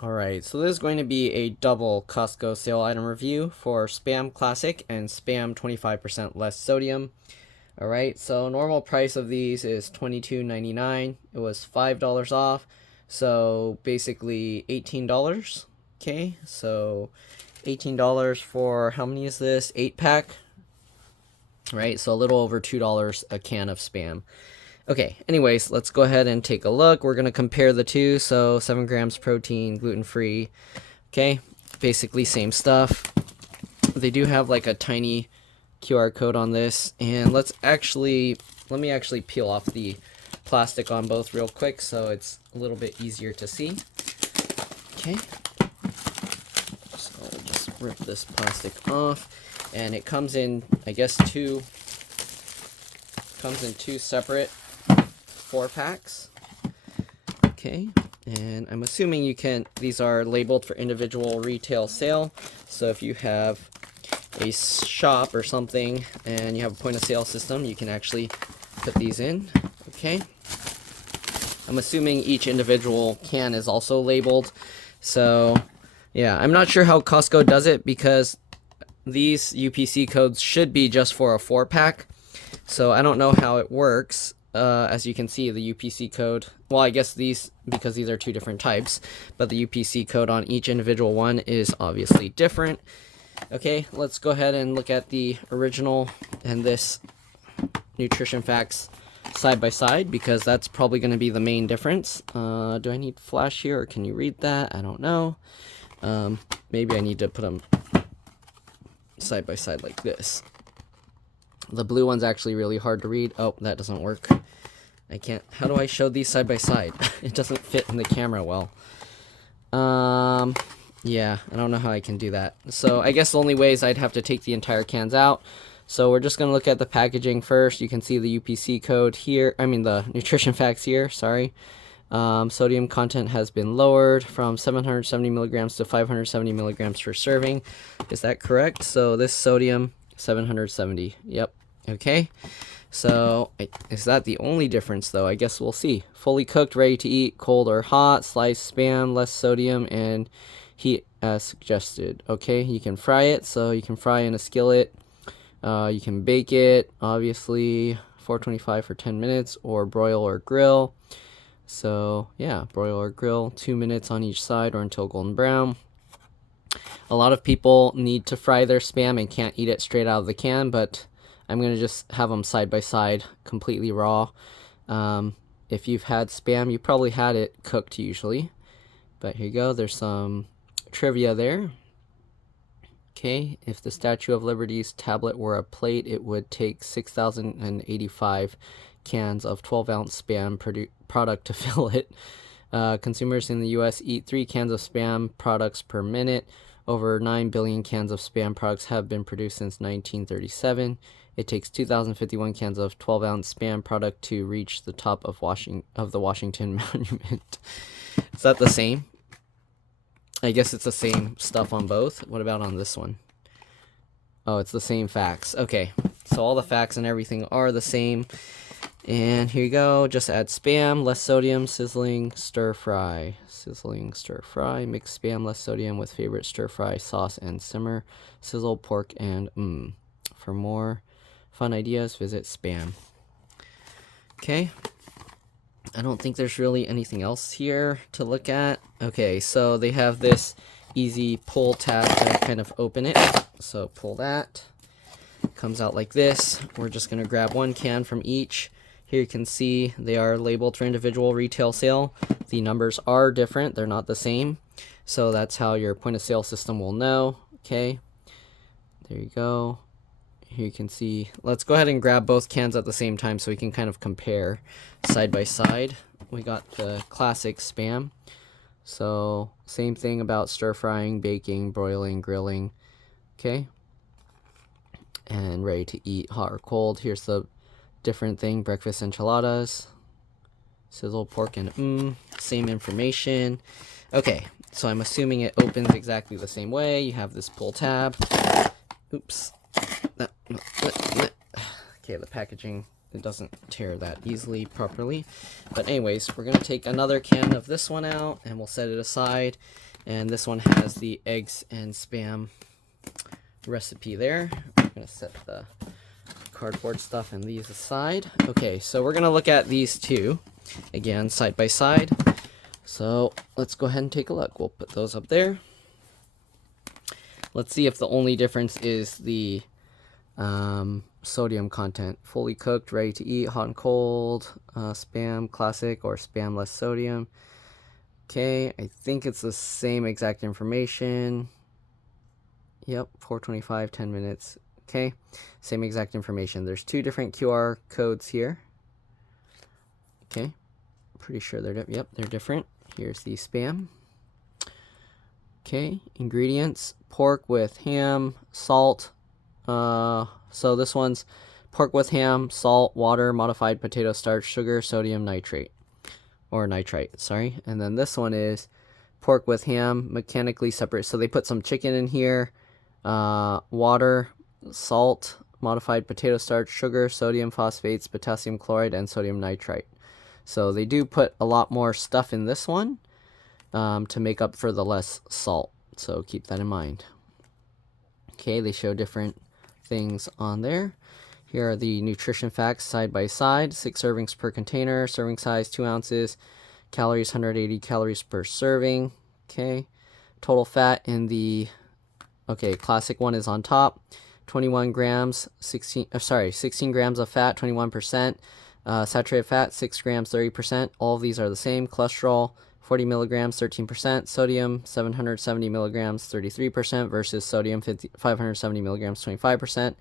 Alright, so this is going to be a double Costco sale item review for Spam Classic and Spam 25% less sodium. Alright, so normal price of these is $22.99. It was $5 off, so basically $18. Okay, so $18 for, how many is this? 8-pack? Right, so a little over $2 a can of Spam. Okay, anyways, let's go ahead and take a look. We're going to compare the two. So 7 grams protein, gluten-free. Okay, basically same stuff. They do have like a tiny QR code on this. And let me actually peel off the plastic on both real quick so it's a little bit easier to see. Okay, so I'll just rip this plastic off. And it comes in, I guess, two separate 4-packs. Okay, and I'm assuming these are labeled for individual retail sale. So if you have a shop or something and you have a point of sale system, you can actually put these in. Okay, I'm assuming each individual can is also labeled. So yeah, I'm not sure how Costco does it because these UPC codes should be just for a 4-pack. So I don't know how it works. As you can see, the UPC code, well, I guess because these are two different types, but the UPC code on each individual one is obviously different. Okay, let's go ahead and look at the original and this nutrition facts side by side, because that's probably going to be the main difference. Do I need flash here, or can you read that? I don't know. Maybe I need to put them side by side like this. The blue one's actually really hard to read. Oh, that doesn't work. I can't. How do I show these side by side? It doesn't fit in the camera well. Yeah, I don't know how I can do that. So I guess the only way is I'd have to take the entire cans out. So we're just going to look at the packaging first. You can see the UPC code here. I mean the nutrition facts here, sorry. Sodium content has been lowered from 770 milligrams to 570 milligrams per serving. Is that correct? So this sodium, 770. Yep. Okay. So is that the only difference though? I guess we'll see. Fully cooked, ready to eat, cold or hot, sliced Spam, less sodium, and heat as suggested. Okay, you can fry it, so you can fry in a skillet. You can bake it, obviously, 425 for 10 minutes, or broil or grill. So yeah, broil or grill, 2 minutes on each side or until golden brown. A lot of people need to fry their Spam and can't eat it straight out of the can, but I'm going to just have them side by side, completely raw. If you've had Spam, you probably had it cooked usually. But here you go, there's some trivia there. Okay, if the Statue of Liberty's tablet were a plate, it would take 6,085 cans of 12-ounce Spam product to fill it. Consumers in the U.S. eat 3 cans of Spam products per minute. Over 9 billion cans of Spam products have been produced since 1937. It takes 2,051 cans of 12-ounce Spam product to reach the top of the Washington Monument. Is that the same? I guess it's the same stuff on both. What about on this one? Oh, it's the same facts. Okay, so all the facts and everything are the same. And here you go, just add Spam, less sodium, sizzling, stir fry. Sizzling, stir fry, mix Spam, less sodium with favorite stir fry sauce and simmer. Sizzle, pork, and For more fun ideas, visit Spam. Okay, I don't think there's really anything else here to look at. Okay, so they have this easy pull tab to kind of open it. So pull that, comes out like this. We're just gonna grab 1 can from each. Here you can see they are labeled for individual retail sale. The numbers are different, they're not the same. So that's how your point of sale system will know. Okay, there you go. Here you can see, let's go ahead and grab both cans at the same time so we can kind of compare side by side. We got the classic Spam. So same thing about stir frying, baking, broiling, grilling. Okay, and ready to eat, hot or cold. Here's the different thing, breakfast enchiladas, sizzle, pork, and same information. Okay, so I'm assuming it opens exactly the same way. You have this pull tab. Oops. Okay, the packaging it doesn't tear that easily properly. But anyways, we're gonna take another can of this one out and we'll set it aside. And this one has the eggs and spam recipe there. I'm gonna set the cardboard stuff and these aside. Okay, so we're gonna look at these two again side by side. So let's go ahead and take a look. We'll put those up there. Let's see if the only difference is the sodium content. Fully cooked, ready to eat, hot and cold, spam classic, or spam less sodium. Okay, I think it's the same exact information. Yep, 425, 10 minutes. Okay, same exact information. There's two different QR codes here. Okay, pretty sure they're they're different. Here's the spam. Okay, ingredients: pork with ham, salt. So this one's pork with ham, salt, water, modified potato starch, sugar, sodium nitrate, or nitrite, sorry. And then this one is pork with ham, mechanically separate. So they put some chicken in here, water, salt, modified potato starch, sugar, sodium phosphates, potassium chloride, and sodium nitrite. So they do put a lot more stuff in this one to make up for the less salt. So keep that in mind. Okay, they show different things on there. Here are the nutrition facts side by side. 6 servings per container, serving size 2 ounces, calories 180 calories per serving. Okay, total fat in the classic one is on top. 21 grams, 16 grams of fat, 21%. Saturated fat, 6 grams, 30%. All of these are the same. Cholesterol, 40 milligrams, 13%. Sodium, 770 milligrams, 33%, versus sodium, 570 milligrams, 25%.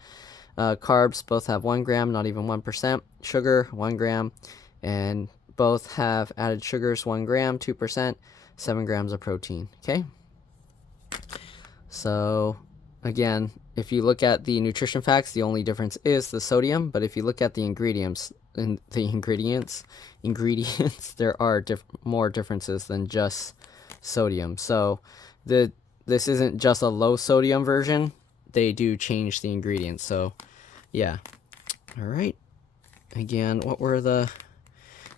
Carbs both have 1 gram, not even 1%. Sugar, 1 gram. And both have added sugars, 1 gram, 2%. 7 grams of protein. Okay? So, again, if you look at the nutrition facts, the only difference is the sodium. But if you look at the ingredients, there are more differences than just sodium. So this isn't just a low sodium version. They do change the ingredients. So yeah. All right. Again,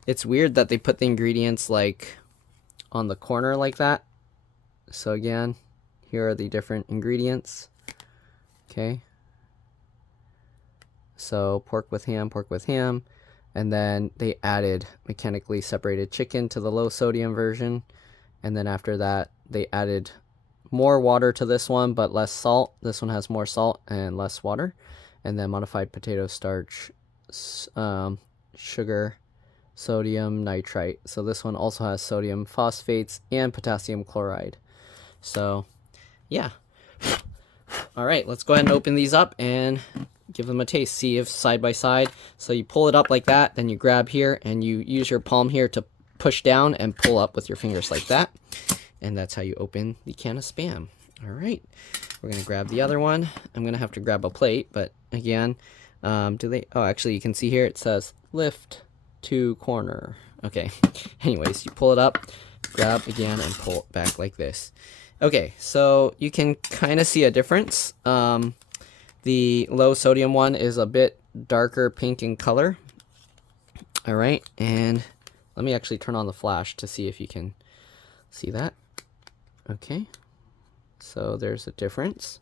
it's weird that they put the ingredients like on the corner like that. So again, here are the different ingredients. Okay. So pork with ham. And then they added mechanically separated chicken to the low sodium version. And then after that, they added more water to this one, but less salt. This one has more salt and less water. And then modified potato starch, sugar, sodium nitrite. So this one also has sodium phosphates and potassium chloride. So, yeah. All right, let's go ahead and open these up and give them a taste. See if side by side. So you pull it up like that, then you grab here and you use your palm here to push down and pull up with your fingers like that. And that's how you open the can of Spam. All right, we're gonna grab the other one. I'm gonna have to grab a plate, but again, actually you can see here it says lift to corner. Okay, anyways, you pull it up, grab again, and pull it back like this. Okay, so you can kind of see a difference. The low sodium one is a bit darker pink in color. All right, and let me actually turn on the flash to see if you can see that. Okay, so there's a difference.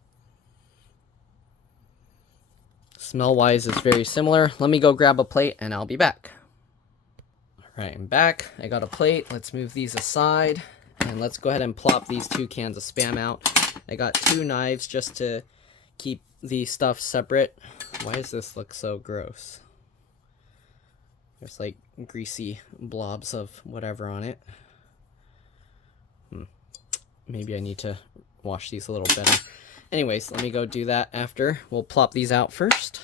Smell-wise, it's very similar. Let me go grab a plate and I'll be back. All right, I'm back. I got a plate. Let's move these aside and let's go ahead and plop these 2 cans of Spam out. I got 2 knives just to keep the stuff separate. Why does this look so gross? There's like greasy blobs of whatever on it. Maybe I need to wash these a little better. Anyways, let me go do that after. We'll plop these out first.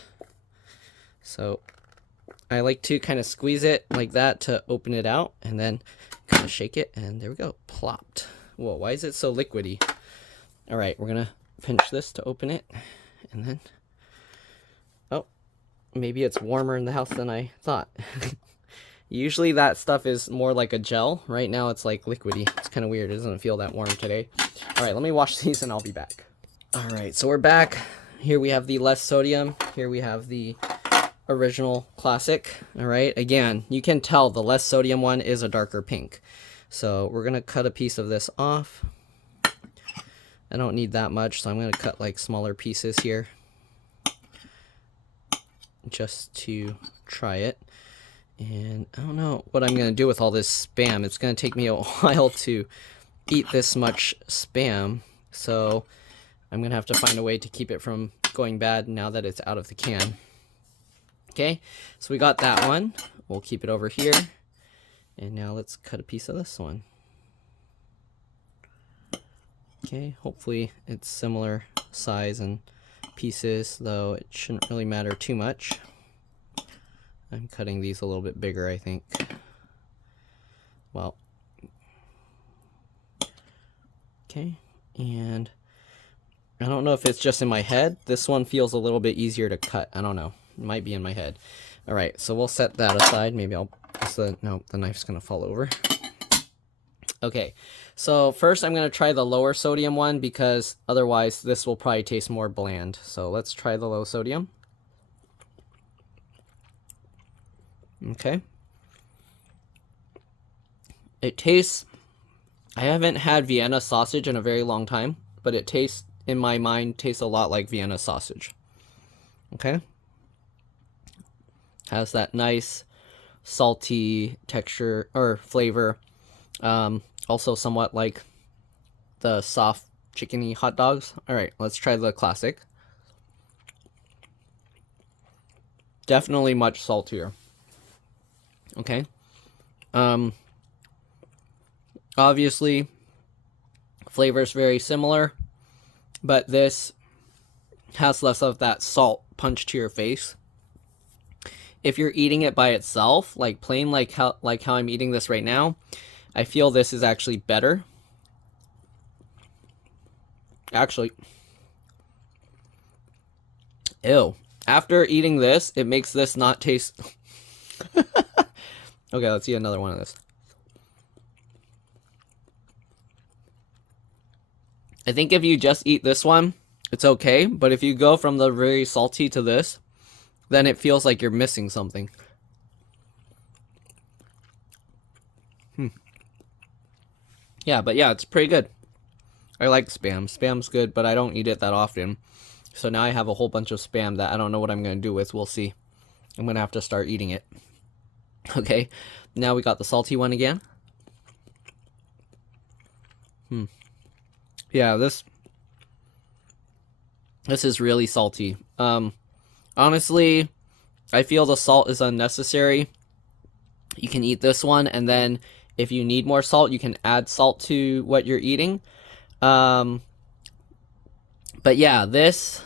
So I like to kind of squeeze it like that to open it out and then kind of shake it, and there we go, plopped. Whoa, why is it so liquidy? All right, we're gonna pinch this to open it, and then, oh, maybe it's warmer in the house than I thought. Usually that stuff is more like a gel. Right now it's like liquidy. It's kind of weird. It doesn't feel that warm today. All right, let me wash these and I'll be back. All right, so we're back. Here we have the less sodium. Here we have the original classic. All right, again, you can tell the less sodium one is a darker pink. So we're gonna cut a piece of this off. I don't need that much, so I'm gonna cut like smaller pieces here just to try it. And I don't know what I'm gonna do with all this Spam. It's gonna take me a while to eat this much Spam, so I'm gonna have to find a way to keep it from going bad now that it's out of the can. Okay, so we got that one. We'll keep it over here. And now let's cut a piece of this one. Okay, hopefully it's similar size and pieces, though it shouldn't really matter too much. I'm cutting these a little bit bigger, I think. Well, okay, and I don't know if it's just in my head. This one feels a little bit easier to cut. I don't know. It might be in my head. All right, so we'll set that aside. Maybe I'll, no, the knife's gonna fall over. Okay, so first I'm gonna try the lower sodium one because otherwise this will probably taste more bland. So let's try the low sodium. Okay. It tastes, I haven't had Vienna sausage in a very long time, but it tastes, in my mind, tastes a lot like Vienna sausage. Okay. Has that nice salty texture or flavor. Also somewhat like the soft chickeny hot dogs. All right, let's try the classic. Definitely much saltier. Okay. Obviously, flavor's very similar, but this has less of that salt punch to your face. If you're eating it by itself, like plain, like how I'm eating this right now, I feel this is actually better. Actually, ew. After eating this, it makes this not taste... Okay, let's eat another one of this. I think if you just eat this one, it's okay. But if you go from the very salty to this, then it feels like you're missing something. Yeah, but yeah, it's pretty good. I like Spam. Spam's good, but I don't eat it that often. So now I have a whole bunch of Spam that I don't know what I'm going to do with. We'll see. I'm going to have to start eating it. Okay, now we got the salty one again. Yeah, this is really salty. Honestly, I feel the salt is unnecessary. You can eat this one, and then if you need more salt, you can add salt to what you're eating. But yeah, this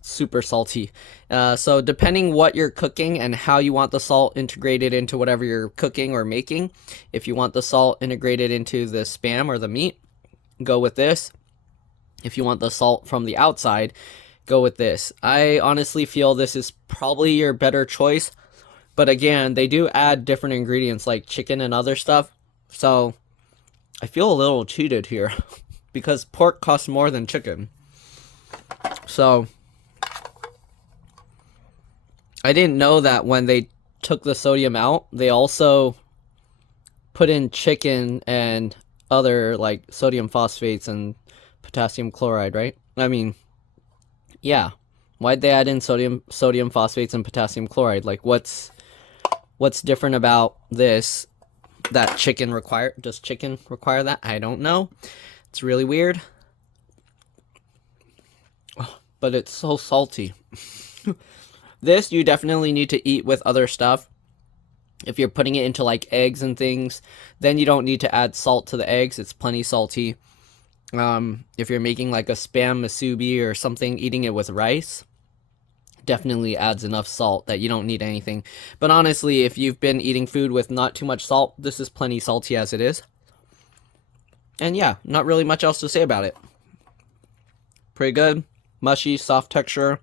super salty. So depending what you're cooking and how you want the salt integrated into whatever you're cooking or making, if you want the salt integrated into the Spam or the meat, go with this. If you want the salt from the outside, go with this. I honestly feel this is probably your better choice. But again, they do add different ingredients like chicken and other stuff. So I feel a little cheated here because pork costs more than chicken. So I didn't know that when they took the sodium out, they also put in chicken and other like sodium phosphates and potassium chloride, right? I mean, yeah. Why'd they add in sodium phosphates and potassium chloride? Like what's different about this that chicken require? Does chicken require that? I don't know. It's really weird. Oh, but it's so salty. This you definitely need to eat with other stuff. If you're putting it into like eggs and things, then you don't need to add salt to the eggs. It's plenty salty. If you're making like a Spam musubi or something, eating it with rice, definitely adds enough salt that you don't need anything. But honestly, if you've been eating food with not too much salt, this is plenty salty as it is. And yeah, not really much else to say about it. Pretty good. Mushy, soft texture.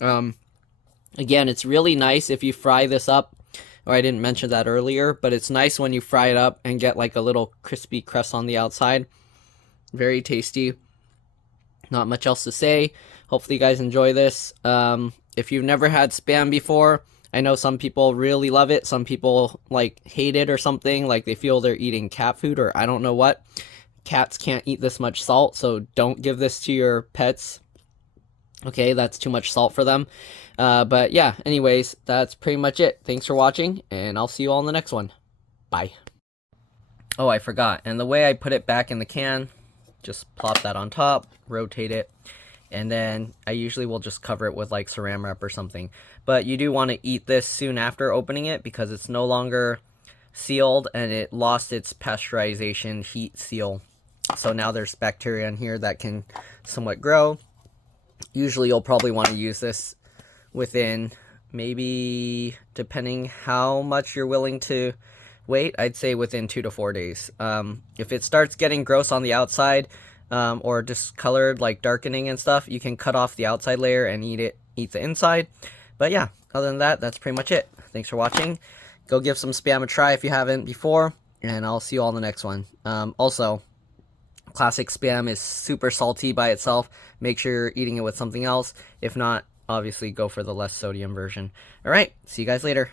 Again, it's really nice if you fry this up. Or I didn't mention that earlier, but it's nice when you fry it up and get like a little crispy crust on the outside. Very tasty. Not much else to say. Hopefully you guys enjoy this. If you've never had Spam before, I know some people really love it. Some people like hate it or something, like they feel they're eating cat food or I don't know what. Cats can't eat this much salt, so don't give this to your pets. Okay, that's too much salt for them. But yeah, anyways, that's pretty much it. Thanks for watching, and I'll see you all in the next one. Bye. Oh, I forgot. And the way I put it back in the can, just plop that on top, rotate it, and then I usually will just cover it with like saran wrap or something. But you do want to eat this soon after opening it because it's no longer sealed and it lost its pasteurization heat seal. So now there's bacteria in here that can somewhat grow. Usually you'll probably want to use this within maybe, depending how much you're willing to wait, I'd say within 2 to 4 days. If it starts getting gross on the outside or discolored, like darkening and stuff, you can cut off the outside layer and eat the inside. But yeah, other than that, that's pretty much it. Thanks for watching. Go give some Spam a try if you haven't before, and I'll see you all in the next one. Also, classic Spam is super salty by itself. Make sure you're eating it with something else. If not, obviously go for the less sodium version. Alright, see you guys later.